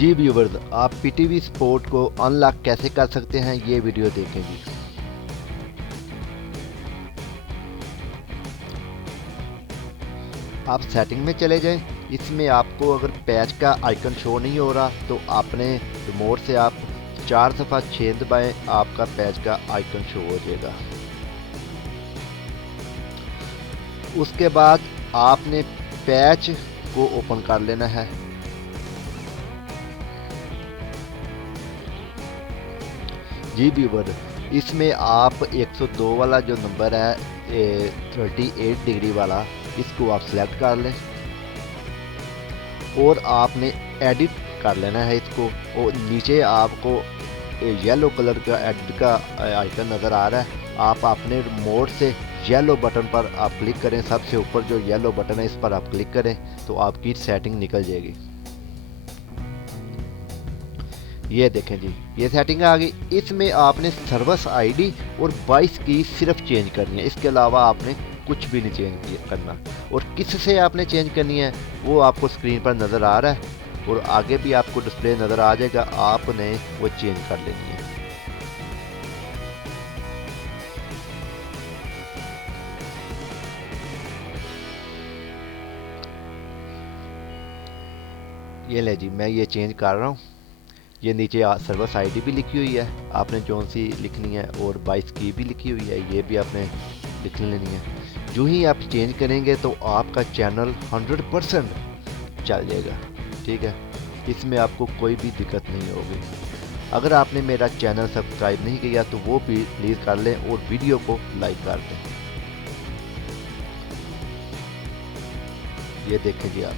जी viewers, आप PTV sport को unlock कैसे कर सकते हैं ये वीडियो देखेंगे। आप सेटिंग में चले जाएं। इसमें आपको अगर पैच का आइकन शो नहीं हो रहा तो आपने रिमोट से आप 4 दफ़ा 6 दबाएं, आपका पैच का आइकन शो हो जाएगा। उसके बाद आपने पैच को ओपन कर लेना है। जी व्यूवर, इसमें आप 102 वाला जो नंबर है 38 डिग्री वाला, इसको आप सिलेक्ट कर लें और आपने एडिट कर लेना है इसको। और नीचे आपको येलो कलर का एडिट का आइकन नज़र आ रहा है। आप अपने रिमोट से येलो बटन पर आप क्लिक करें। सबसे ऊपर जो येलो बटन है इस पर आप क्लिक करें तो आपकी सेटिंग निकल जाएगी। ये देखें जी, ये सेटिंग आ गई। इसमें आपने सर्विस आईडी और 22 की सिर्फ चेंज करनी है, इसके अलावा आपने कुछ भी नहीं चेंज करना। और किससे आपने चेंज करनी है वो आपको स्क्रीन पर नज़र आ रहा है और आगे भी आपको डिस्प्ले नज़र आ जाएगा। आपने वो चेंज कर लेनी है। ये ले जी, मैं ये चेंज कर रहा हूँ। ये नीचे सर्विस आईडी भी लिखी हुई है, आपने जो सी लिखनी है, और 22 की भी लिखी हुई है, ये भी आपने लिख लेनी है। जो ही आप चेंज करेंगे तो आपका चैनल 100% चल जाएगा। ठीक है, इसमें आपको कोई भी दिक्कत नहीं होगी। अगर आपने मेरा चैनल सब्सक्राइब नहीं किया तो वो भी प्लीज़ कर लें और वीडियो को लाइक कर दें। ये देखें जी आप।